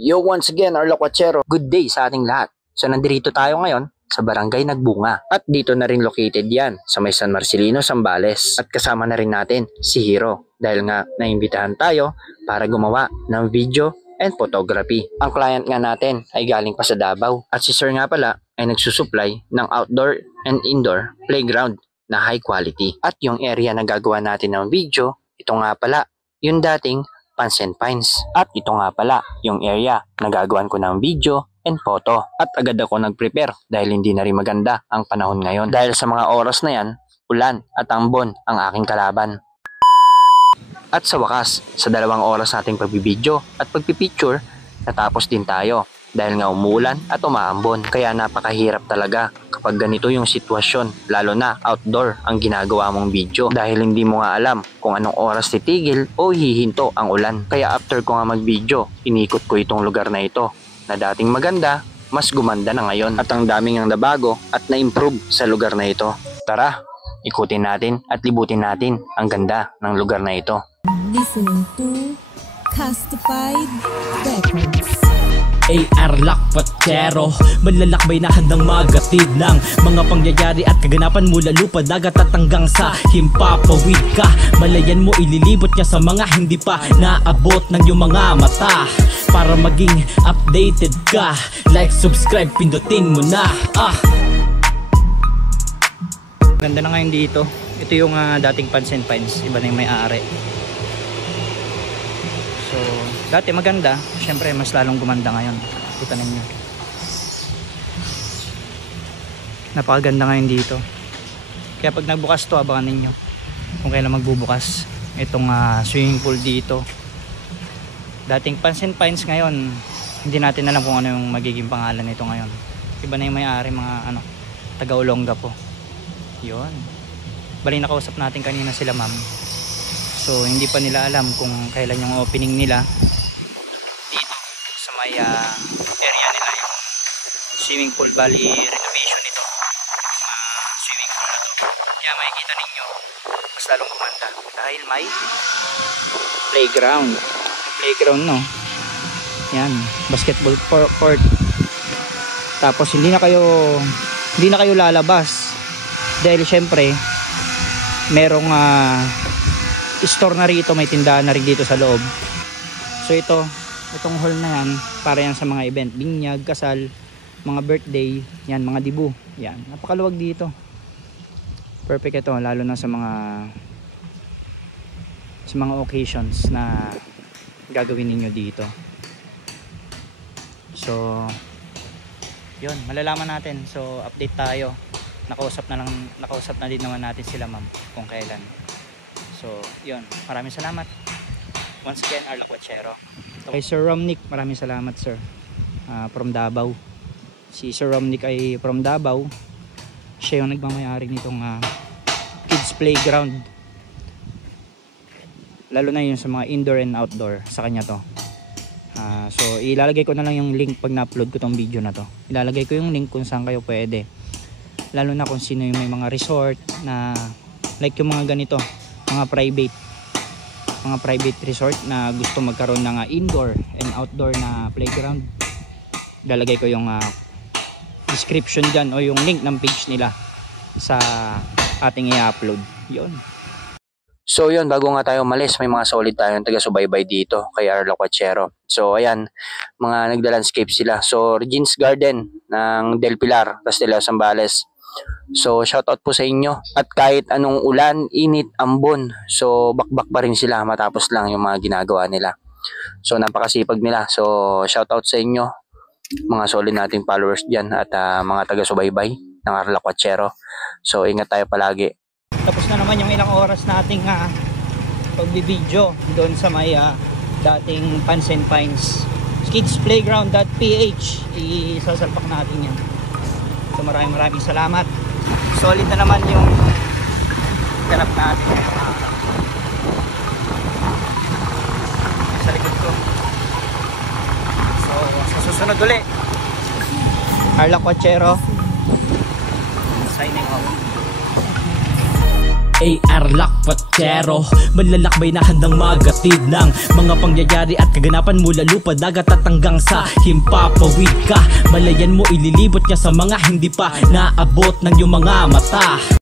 Yo, once again, Arlo Quachero. Good day sa ating lahat. So, nandito tayo ngayon sa Barangay Nagbunga. At dito na rin located yan sa may San Marcelino, Zambales. At kasama na rin natin si Hero dahil nga naimbitahan tayo para gumawa ng video and photography. Ang client nga natin ay galing pa sa Davao. At si Sir nga pala ay nagsusupply ng outdoor and indoor playground na high quality. At yung area na gagawa natin ng video, ito nga pala yung dating Pansen Pines. At ito nga pala yung area na gagawan ko ng video and photo. At agad ako nag-prepare dahil hindi na rin maganda ang panahon ngayon. Dahil sa mga oras na yan, ulan at ambon ang aking kalaban. At sa wakas, sa 2 oras nating pagbibideo at pagpipicture, natapos din tayo. Dahil nga umuulan at umaambon. Kaya napakahirap talaga kapag ganito yung sitwasyon, lalo na outdoor ang ginagawa mong video. Dahil hindi mo nga alam kung anong oras titigil o hihinto ang ulan. Kaya after ko nga mag-video, inikot ko itong lugar na ito na dating maganda, mas gumanda na ngayon. At ang daming ang nabago at na-improve sa lugar na ito. Tara, ikutin natin at libutin natin ang ganda ng lugar na ito. Listening to Castified Records. Arlo Quachero, malalakbay na handang magatid ng mga pangyayari at kaganapan mula lupa, dagat at hanggang sa himpapawid ka. Malayan mo ililibot niya sa mga hindi pa naabot ng iyong mga mata. Para maging updated ka, like, subscribe, pindutin mo na. Ganda na ngayon dito. Ito yung dating Pansen Pines, iba na yung may-ari. So, dati maganda, syempre mas lalong gumanda ngayon. Kita ninyo. Napakaganda ngayon dito. Kaya pag nagbukas to, abangan ninyo kung kailan magbubukas itong swimming pool dito. Dating Pansen Pines, ngayon hindi natin alam kung ano yung magiging pangalan nito ngayon. Iba na yung may-ari, mga taga Olonga po. Yun. Bali nakausap natin kanina sila ma'am. So hindi pa nila alam kung kailan yung opening nila dito sa may area nila, yung swimming pool. Bali renovation ito, swimming pool na to. Kaya makikita ninyo mas lalong gumanda dahil may playground. Playground, no? Yan, basketball court. Tapos hindi na kayo lalabas dahil syempre merong store na rito, may tindahan na rin dito sa loob. So itong hall na yan, para yan sa mga event, binyag, kasal, mga birthday, yan, mga dibu. Yan, napakaluwag dito. Perfect ito, lalo na sa mga occasions na gagawin ninyo dito. So yun, malalaman natin. So update tayo. Nakausap na din naman natin sila ma'am kung kailan. So, yun. Maraming salamat. Once again, Arlo Quachero. Kay Sir Romnick, maraming salamat sir. From Davao. Si Sir Romnick ay from Davao. Siya yung nagmamayari nitong kids playground. Lalo na yun sa mga indoor and outdoor. Sa kanya to. So, ilalagay ko na lang yung link pag na-upload ko tong video na to. Ilalagay ko yung link kung saan kayo pwede. Lalo na kung sino yung may mga resort na like yung mga ganito. Mga private resort na gusto magkaroon ng indoor and outdoor na playground. Lalagay ko yung description dyan o yung link ng page nila sa ating i-upload. Yun. So yun, bago nga tayo umalis, may mga solid tayong taga-subaybay dito kay Arlo Quachero. So ayan, mga nagda-landscape sila. So Regines Garden ng Del Pilar, Castilla, Zambales. So shoutout po sa inyo. At kahit anong ulan, init, ambon, so bakbak pa rin sila matapos lang yung mga ginagawa nila. So napakasipag nila. So shoutout sa inyo, mga solid nating followers dyan at mga taga-subaybay ng Arlo Quachero. So ingat tayo palagi. Tapos na naman yung ilang oras nating pagbibideo doon sa may dating Pansen Pines kidsplayground.ph. Isasalpak natin yan. So maraming salamat. Solid na naman yung ganap natin sa likod ko. So sa susunod ulit, Arlo Quachero signing off. AR Lakwatsero, malalakbay na handang magatid ng mga pangyayari at kaganapan mula lupa, dagat at hanggang sa himpapawid ka. Malayan mo ililibot niya sa mga hindi pa naabot ng iyong mga mata.